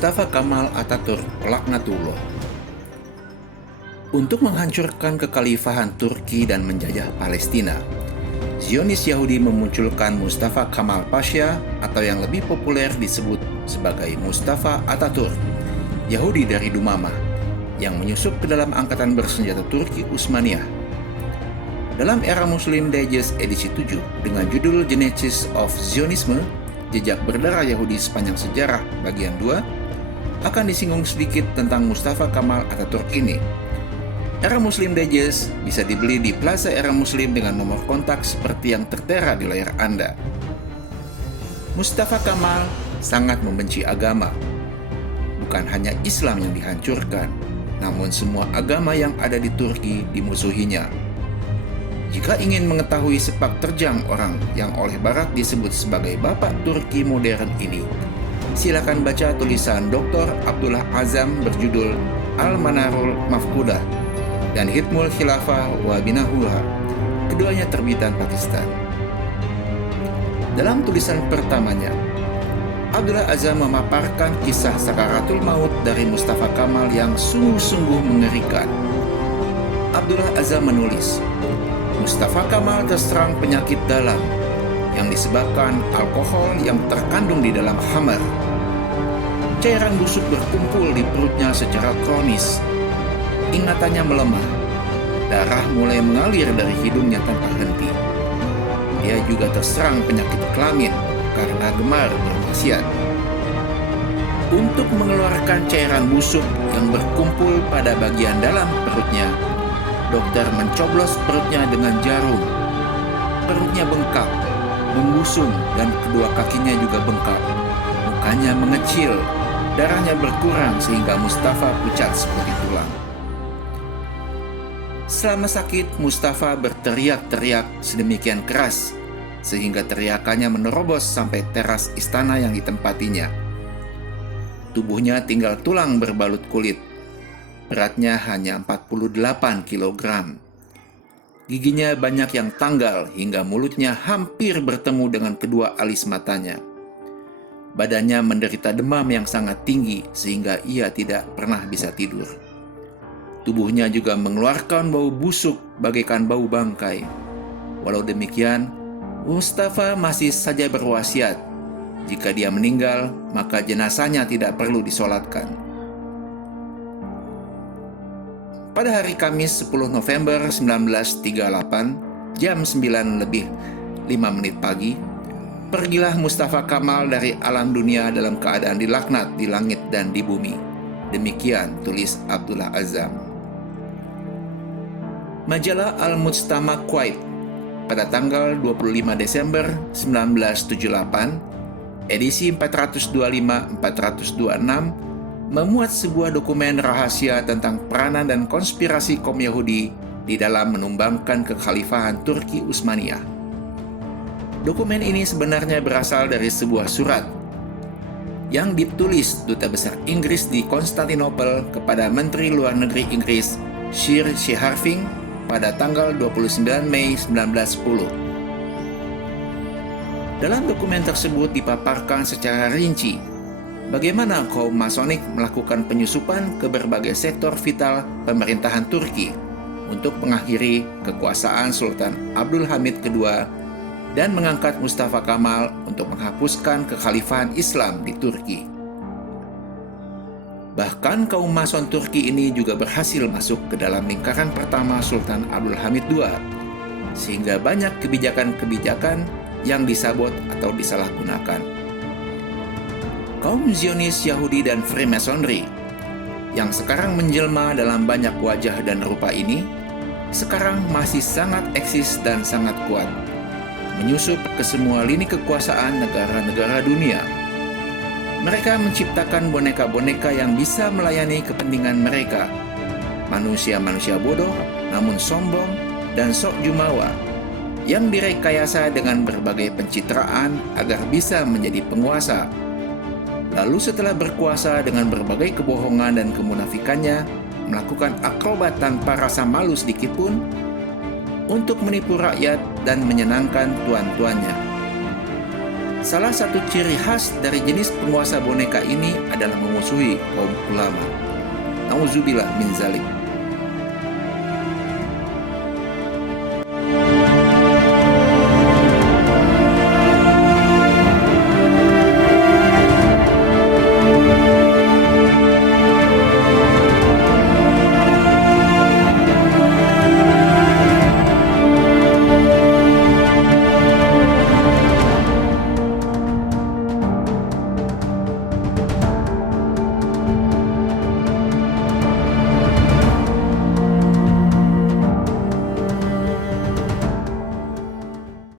Mustafa Kemal Atatürk laknatullah. Untuk menghancurkan kekhalifahan Turki dan menjajah Palestina, Zionis Yahudi memunculkan Mustafa Kemal Pasha atau yang lebih populer disebut sebagai Mustafa Atatürk, Yahudi dari Dumama, yang menyusup ke dalam angkatan bersenjata Turki Utsmaniyah. Dalam era Muslim Digest edisi 7 dengan judul Genesis of Zionism, Jejak Berdarah Yahudi Sepanjang Sejarah bagian 2, akan disinggung sedikit tentang Mustafa Kemal Atatürk ini. Era Muslim Digest bisa dibeli di Plaza Era Muslim dengan nomor kontak seperti yang tertera di layar Anda. Mustafa Kemal sangat membenci agama. Bukan hanya Islam yang dihancurkan, namun semua agama yang ada di Turki dimusuhinya. Jika ingin mengetahui sepak terjang orang yang oleh Barat disebut sebagai Bapak Turki modern ini, silakan baca tulisan Dr. Abdullah Azzam berjudul Al-Manarul Mafkudah dan Hikmul Khilafah wa Binahuha, keduanya terbitan Pakistan. Dalam tulisan pertamanya, Abdullah Azzam memaparkan kisah sakaratul maut dari Mustafa Kemal yang sungguh-sungguh mengerikan. Abdullah Azzam menulis, Mustafa Kemal terserang penyakit dalam yang disebabkan alkohol yang terkandung di dalam khamar. Cairan busuk berkumpul di perutnya secara kronis. Ingatannya melemah. Darah mulai mengalir dari hidungnya tanpa henti. Dia juga terserang penyakit kelamin karena gemar bermaksiat. Untuk mengeluarkan cairan busuk yang berkumpul pada bagian dalam perutnya, dokter mencoblos perutnya dengan jarum. Perutnya bengkak, membusung, dan kedua kakinya juga bengkak. Mukanya mengecil, darahnya berkurang sehingga Mustafa pucat seperti tulang. Selama sakit, Mustafa berteriak-teriak sedemikian keras sehingga teriakannya menerobos sampai teras istana yang ditempatinya. Tubuhnya tinggal tulang berbalut kulit. Beratnya hanya 48 kg. Giginya banyak yang tanggal hingga mulutnya hampir bertemu dengan kedua alis matanya. Badannya menderita demam yang sangat tinggi sehingga ia tidak pernah bisa tidur. Tubuhnya juga mengeluarkan bau busuk bagaikan bau bangkai. Walau demikian, Mustafa masih saja berwasiat, jika dia meninggal, maka jenazahnya tidak perlu disolatkan. Pada hari Kamis 10 November 1938, jam 9:05 pagi, pergilah Mustafa Kemal dari alam dunia dalam keadaan dilaknat di langit dan di bumi. Demikian tulis Abdullah Azzam. Majalah Al-Mujtama Kuwait pada tanggal 25 Desember 1978, edisi 425-426, memuat sebuah dokumen rahasia tentang peranan dan konspirasi kaum Yahudi di dalam menumbangkan kekhalifahan Turki Utsmaniyah. Dokumen ini sebenarnya berasal dari sebuah surat yang ditulis Duta Besar Inggris di Konstantinopel kepada Menteri Luar Negeri Inggris Sir Harfing pada tanggal 29 Mei 1910. Dalam dokumen tersebut dipaparkan secara rinci bagaimana kaum Masonik melakukan penyusupan ke berbagai sektor vital pemerintahan Turki untuk mengakhiri kekuasaan Sultan Abdul Hamid II dan mengangkat Mustafa Kemal untuk menghapuskan kekhalifahan Islam di Turki. Bahkan kaum Mason Turki ini juga berhasil masuk ke dalam lingkaran pertama Sultan Abdul Hamid II, sehingga banyak kebijakan-kebijakan yang disabot atau disalahgunakan. Kaum Zionis Yahudi dan Freemasonry yang sekarang menjelma dalam banyak wajah dan rupa ini sekarang masih sangat eksis dan sangat kuat, menyusup ke semua lini kekuasaan negara-negara dunia. Mereka menciptakan boneka-boneka yang bisa melayani kepentingan mereka, manusia-manusia bodoh namun sombong dan sok jumawa, yang direkayasa dengan berbagai pencitraan agar bisa menjadi penguasa. Lalu setelah berkuasa dengan berbagai kebohongan dan kemunafikannya, melakukan akrobat tanpa rasa malu sedikit pun untuk menipu rakyat dan menyenangkan tuan-tuannya. Salah satu ciri khas dari jenis penguasa boneka ini adalah memusuhi kaum ulama. Nauzubillah min zalik.